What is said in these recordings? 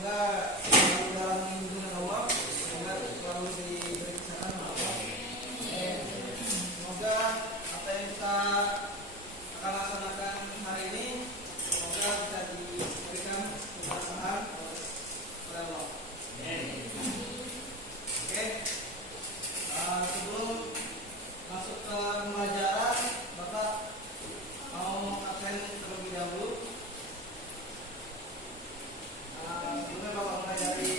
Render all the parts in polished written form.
semoga selalu dalam lindungan Allah, semoga selalu diberi kesehatan oleh Allah. Semoga apa yang kita akan laksanakan hari ini semoga bisa diberikan keberkahan oleh Allah. Oke, sebelum masuk ke pembelajaran, Bapak mau absen terlebih dahulu. Sebelumnya Bapak mulai dari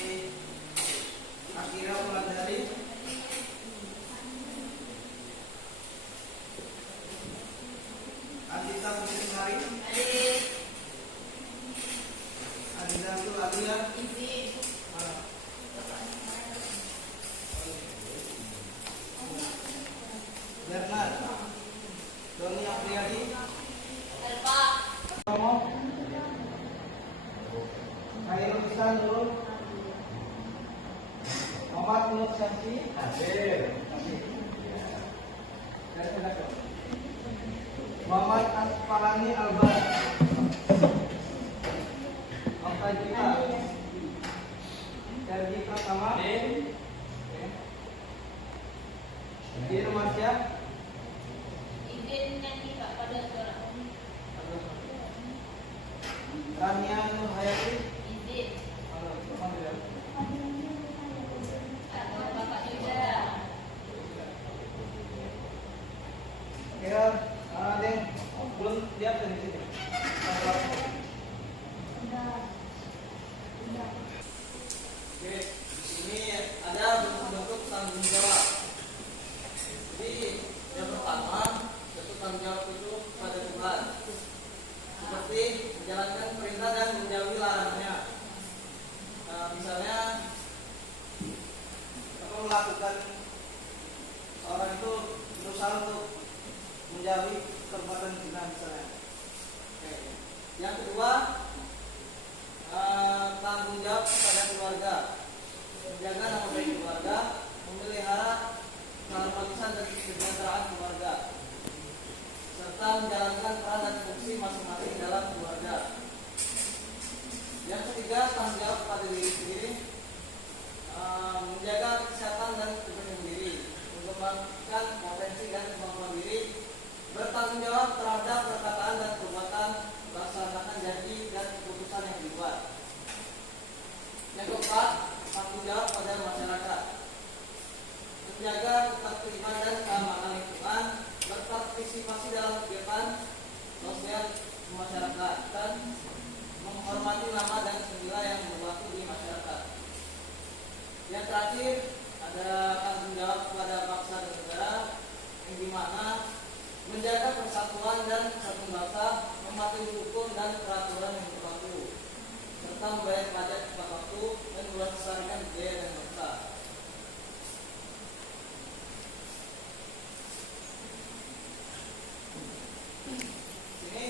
akhirnya pelajari Adita Putri Sari. Adita itu Adia. Bernard. Doni Apriyadi. Romo. Khairul Ihsan Nurul. Muhammad Nur Syamsi. Muhammad Asfahani Albar. Oktajita. Sergi Pratama. Dirmasya. Izin nyanyi Kak pada suara Om. Rania Nur Hayati. Izin. Alhamdulillah. Atau Bapak juga. Ya, ada yang belum lihat dari sini. Oke, di sini ada bentuk-bentuk tanggung jawab. Jadi yang pertama, bentuk tanggung jawab itu pada Tuhan. Seperti menjalankan perintah dan menjauhi larangannya. Misalnya, apa melakukan orang itu berusaha untuk menjauhi perbuatan zina misalnya. Oke. Yang kedua, tanggung jawab kepada keluarga, menjaga nama baik keluarga, memelihara keharmonisan dan kesejahteraan keluarga, serta menjalankan peran dan fungsi masing-masing dalam keluarga. Yang ketiga, tanggung jawab kepada diri sendiri, menjaga kesehatan dan kepentingan diri, mengembangkan potensi dan kemampuan diri, bertanggung jawab terhadap perkataan dan perbuatan, melaksanakan janji dan keputusan yang dibuat. Yang keempat, tanggung jawab pada masyarakat, menjaga ketertiban dan keamanan lingkungan, berpartisipasi dalam kegiatan sosial masyarakat, dan menghormati nama dan nilai yang berlaku di masyarakat. Yang terakhir, ada tanggung jawab kepada bangsa dan negara, yang dimana menjaga persatuan dan kesatuan bangsa, mematuhi hukum dan peraturan yang berlaku, serta membayar pajak tepat waktu dan melestarikan budaya dan bangsa. Sini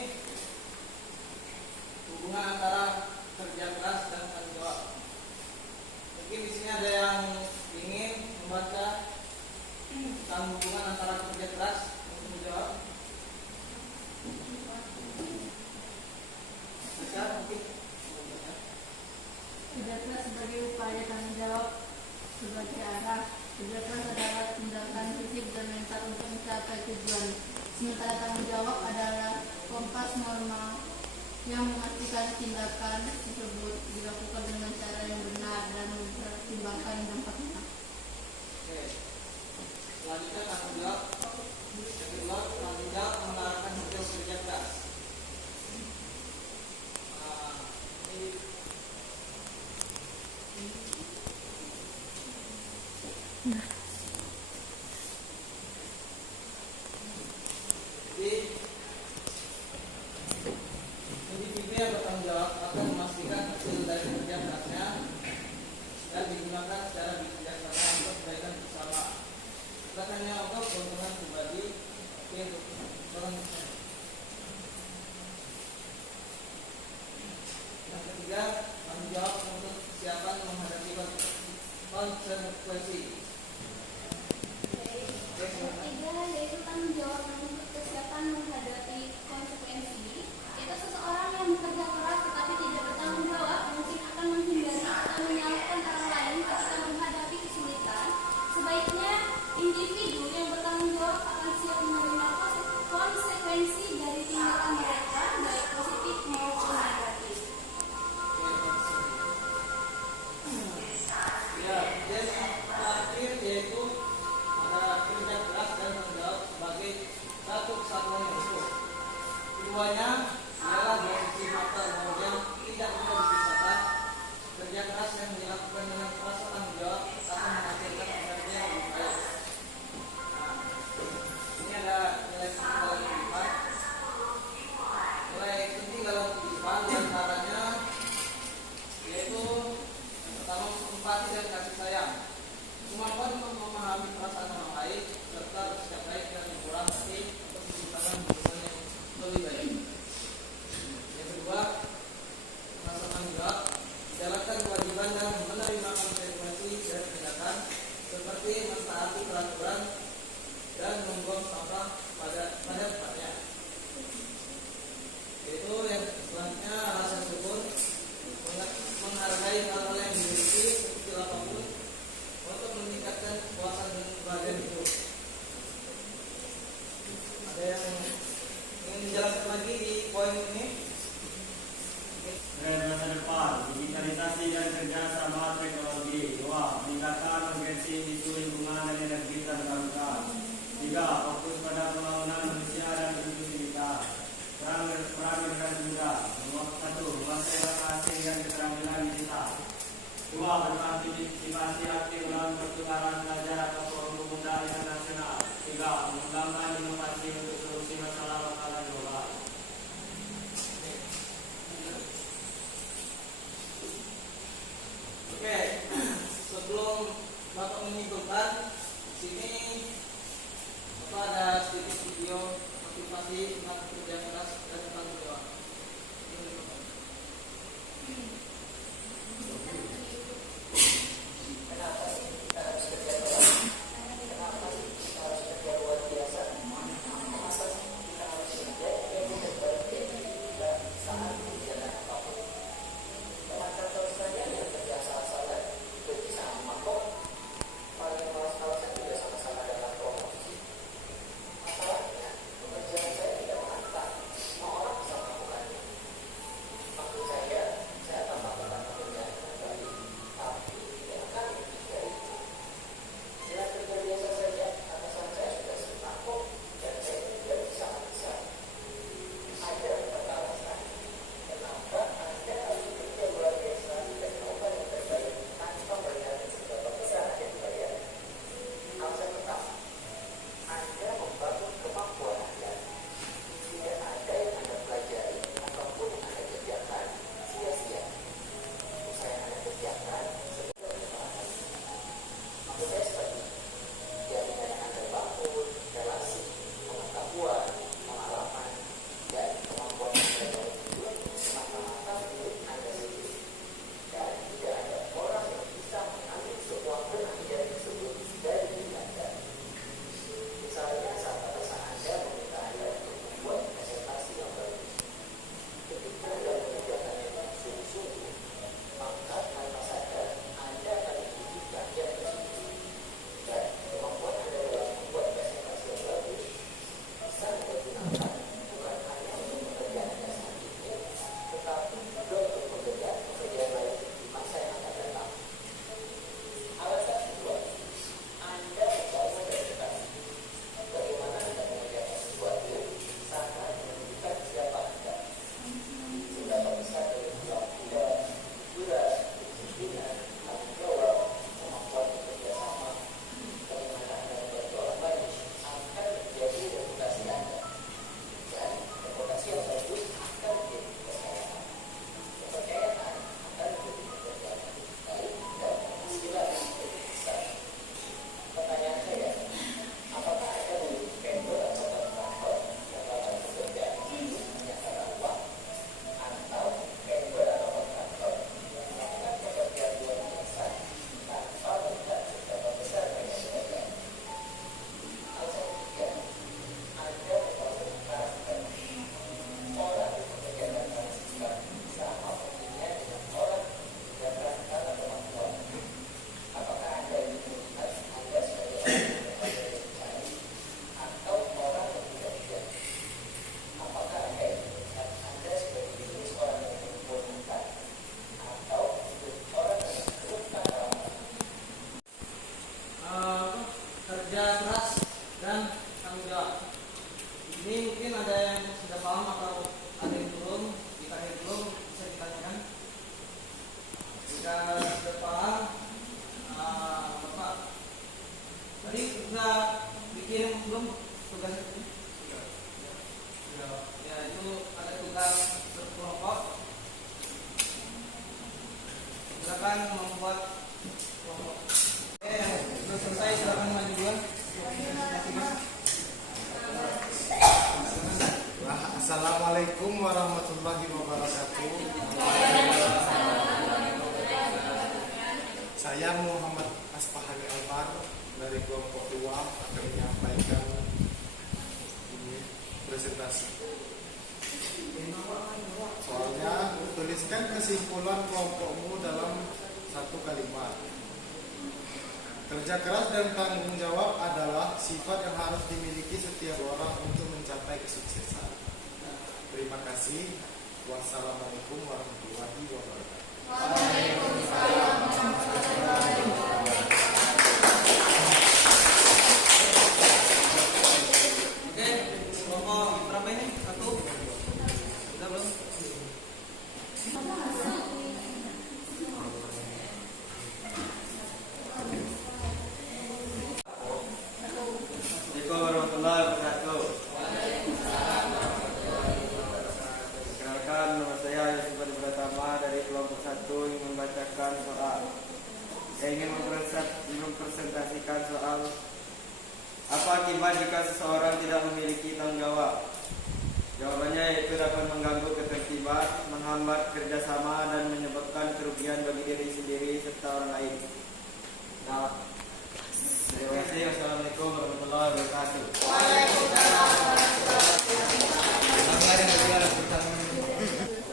hubungan antara kerja keras dan tanggung jawab. Mungkin di sini ada yang ingin membaca tentang hubungan antara kerja keras dan tanggung jawab. Bisa mungkin Kerja keras sebagai upaya tanggung jawab sebagai arah. Kerja keras adalah tindakan fisik dan mental untuk mencapai tujuan. Sementara tanggung jawab adalah kompas normal yang memastikan tindakan tersebut dilakukan dengan cara yang benar dan mempertimbangkan dampaknya. Oke. Selanjutnya tanggung jawab. Yang kedua, tanggung jawab mengarahkan hasil kerja keras. Jadi individu yang bertanggung jawab akan memastikan hasil dari kerja kerasnya dan digunakan secara bijaksana untuk kebaikan bersama, bukan hanya untuk keuntungan pribadi, tapi untuk orang. Yang ketiga, tanggung jawab untuk kesiapan menghadapi konsekuensi. Yang ketiga yaitu tanggung jawab untuk kesiapan menghadapi konsekuensi. Yaitu seseorang yang bekerja keras tetapi tidak bertanggung jawab mungkin akan menghindari bertanggung jawab, menjalankan kewajiban dan menerima konsekuensi dari tindakan seperti mentaati peraturan dan membuang sampah pada tempatnya. Itu yang selanjutnya rasa syukur, menghargai hal-hal yang dimiliki sekecil apapun untuk meningkatkan kepuasan dan kebahagiaan hidup. Ada yang ingin dijelaskan lagi di poin ini? Tren masa depan, digitalisasi dan kerjasama teknologi. 2. Meningkatkan urgensi isu lingkungan dan energi terbarukan. 3. Fokus pada pembangunan manusia dan inklusivitas. Perang generasi muda. 1. Menguasai bahasa asing dan keterampilan digital. 2. Berpartisipasi aktif dalam pertukaran pelajar atau forum pemuda internasional. 3. Mengembangkan inovasi untuk solusi masalah lokal dan global. Oke, sebelum Bapak menyimpulkan, di sini Bapak ada sedikit video motivasi tentang kerja keras dan tanggung jawab. Kenapa sih kita harus kerja keras? Kenapa sih kita harus kerja luar biasa? Kenapa sih kita harus kerja yang berbeda kita saat mengerjakan apapun? Teman terus saja yang kerja salah-salah itu bisa sama kok. Paling malas-malasan juga sama-sama dalam promosi. Masalahnya pekerjaan saya tidak menantang. Semua orang bisa melakukannya. Maksud saya tambah pekerjaan dengan baik, tapi tidak akan lebih dari itu. Dengan kerja biasa saja, atasan saya sudah senang kok, dan saya juga bisa bisa. Ada perkara saya. Kenapa Anda harus bekerja luar biasa dan melakukan yang terbaik tanpa melihat seberapa besar yang dibayar? Alasan pertama, Anda membangun kemampuan Anda. Tidak ada yang Anda pelajari ataupun yang Anda kerjakan sia-sia. Usaha yang Anda kerjakan sebenarnya bermanfaat. Maksud saya seperti ini. Jaringan yang Anda bangun, relasi, pengetahuan, pengalaman, dan kemampuan Anda dalam hidup semata-mata milik Anda sendiri. Dan tidak ada orang yang bisa mengambil semua keahlian tersebut dari diri Anda. Misalnya saat atasan Anda meminta Anda untuk membuat presentasi yang bagus. Ketika Anda mengerjakannya dengan sungguh-sungguh, maka tanpa sadar Anda akan diuji keahlian tersebut. Dan kemampuan Anda dalam membuat presentasi yang bagus bisa Anda gunakan bukan hanya untuk pekerjaan Anda saat ini, tetapi juga untuk pekerjaan lain di masa yang akan datang. Alasan kedua, Anda membangun reputasi. Bagaimana Anda mengerjakan sesuatu sangat menunjukkan siapa Anda. Seberapa besar tanggung Anda, jujur, kedisiplinan, tanggung jawab, kemampuan bekerja sama, bagaimana Anda membantu orang lain akan menjadi reputasi Anda. Dan reputasi yang bagus akan menjadi kepercayaan. Kepercayaan akan menjadi pekerjaan yang baik dan penghasilan yang lebih besar. Pertanyaan saya, apakah Anda memiliki vendor atau kontraktor yang dapat bekerja hanya karena uang? Atau vendor atau kontraktor yang melakukan pekerjaan luar biasa tanpa melihat seberapa besar mereka bekerja? Alasan ketiga, Anda membangun karakter. Orang yang bekerja dengan sikap sama pentingnya dengan orang yang karena kemampuan. Apakah Anda ingin melihat Anda sebagai orang yang dapat dicari atau orang yang tidak bijak? Apakah Anda ingin melihat Anda sebagai jenis orang yang mempermudah atau jenis orang yang memperlukan orang? Kerja keras dan tanggung jawab. Ini mungkin ada yang sudah paham atau ada yang belum. Jika ada yang belum, bisa ditanyakan. Jika sudah paham, Bapak tadi sudah bikin belum tugas itu? Ya, itu ada tugas berkelompok. Silakan membuat kelompok. Oke, sudah selesai, silakan maju duluan. Assalamualaikum warahmatullahi wabarakatuh. Saya Muhammad Aspahani Albar dari kelompok 2 akan menyampaikan ini presentasi. Soalnya tuliskan kesimpulan kelompokmu dalam satu kalimat. Kerja keras dan tanggung jawab adalah sifat yang harus dimiliki setiap orang untuk mencapai kesuksesan. Terima kasih. Wassalamualaikum warahmatullahi wabarakatuh. Waalaikumsalam warahmatullahi wabarakatuh. Oke, kelompok berapa ini? 1? Sudah belum? Assalamualaikum warahmatullahi wabarakatuh. Perkenalkan, nama saya Yusuf Adi Pratama dari kelompok 1 yang membacakan soal. Saya ingin mempresentasikan soal apa akibat jika seseorang tidak memiliki tanggung jawab. Jawabannya yaitu dapat mengganggu ketertiban, menghambat kerjasama, dan menyebabkan kerugian bagi diri sendiri serta orang lain. Nah, terima kasih. Wassalamualaikum warahmatullahi wabarakatuh.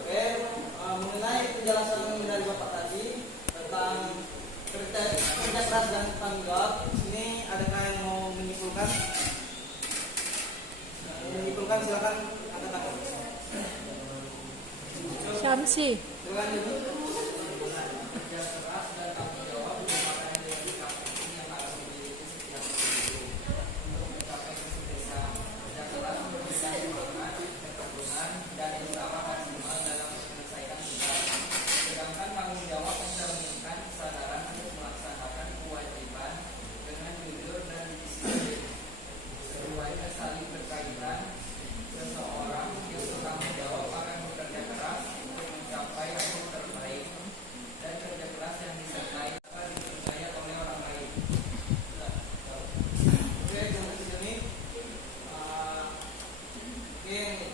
Oke, mengenai penjelasan dari Bapak tadi tentang kerja keras dan tanggung jawab, ini adakah yang mau menyimpulkan? Menyimpulkan silakan angkat tangan. Syamsi. Silakan Ibu. Sedangkan tanggung jawab mencerminkan kesadaran untuk melaksanakan kewajiban dengan jujur dan disiplin. Keduanya saling berkaitan. Seseorang yang bertanggung jawab akan bekerja keras untuk mencapai hasil terbaik, dan kerja keras yang disertai akan dipercaya oleh orang lain. Oke, terima kasih Joni. Mungkin